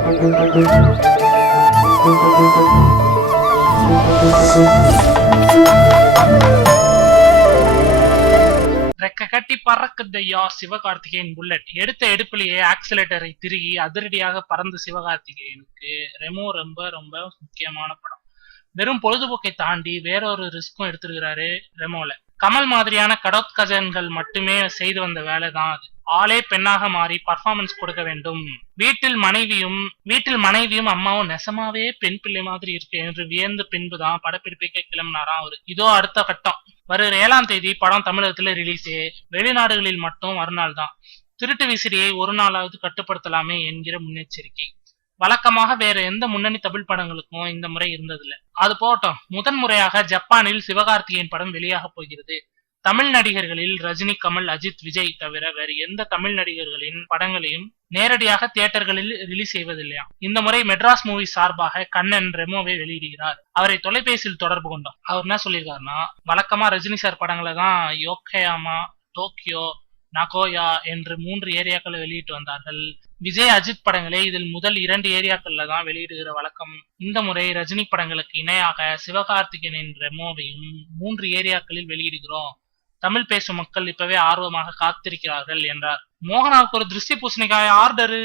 ரெக்க கட்டி பறக்குதையா சிவகார்த்திகேயன் புல்லட். எடுத்த எடுப்பிலேயே ஆக்சிலேட்டரை திருகி அதிரடியாக பறந்த சிவகார்த்திகேயனுக்கு ரெமோ ரொம்ப ரொம்ப முக்கியமான படம். வெறும் பொழுதுபோக்கை தாண்டி வேறொரு ரிஸ்க்கும் எடுத்திருக்கிறாரு ரெமோல. கமல் மாதிரியான கடோத்கஜன்கள் மட்டுமே செய்து வந்த வேலை தான் அது. ஆளே பெண்ணாக மாறி பர்ஃபார்மன்ஸ் கொடுக்க வேண்டும். வீட்டில் மனைவியும் அம்மாவும் நெசமாவே பெண் பிள்ளை மாதிரி இருக்கு என்று வியந்த பின்புதான் படப்பிடிப்புக்கே கிளம்பினாராம் அவரு. இதோ அடுத்த கட்டம். வருகிற 7ஆம் தேதி படம் தமிழகத்துல ரிலீஸு. வெளிநாடுகளில் மட்டும் மறுநாள் தான். திருட்டு விசிறியை ஒரு நாளாவது கட்டுப்படுத்தலாமே என்கிற முன்னெச்சரிக்கை. வழக்கமாக வேற எந்த முன்னணி தமிழ் படங்களுக்கும் இந்த முறை இருந்ததில்ல. அது போகட்டும். முதன்முறையாக ஜப்பானில் சிவகார்த்திகேயன் படம் வெளியாக போகிறது. தமிழ் நடிகர்களில் ரஜினி, கமல், அஜித், விஜய் தவிர வேறு எந்த தமிழ் நடிகர்களின் படங்களையும் நேரடியாக தியேட்டர்களில் ரிலீஸ் செய்வதில்லையா. இந்த முறை மெட்ராஸ் மூவி சார்பாக கண்ணன் ரெமோவை வெளியிடுகிறார். அவரை தொலைபேசியில் தொடர்பு கொண்டோம். அவர் என்ன சொல்லியிருக்காருன்னா, வழக்கமா ரஜினி சார் படங்களை தான் யோக்கோயாமா, டோக்கியோ, நகோயா என்று 3 ஏரியாக்களை வெளியிட்டு வந்தார்கள். விஜய், அஜித் படங்களை இதில் முதல் 2 ஏரியாக்கள்ல தான் வெளியிடுகிற வழக்கம். இந்த முறை ரஜினி படங்களுக்கு இணையாக சிவகார்த்திகேயனின் ரெமோவையும் 3 ஏரியாக்களில் வெளியிடுகிறோம். தமிழ் பேசும் மக்கள் இப்பவே ஆர்வமாக காத்திருக்கிறார்கள் என்றார். மோகனாவுக்கு ஒரு திருஷ்டி பூசணிக்காய ஆர்டரு.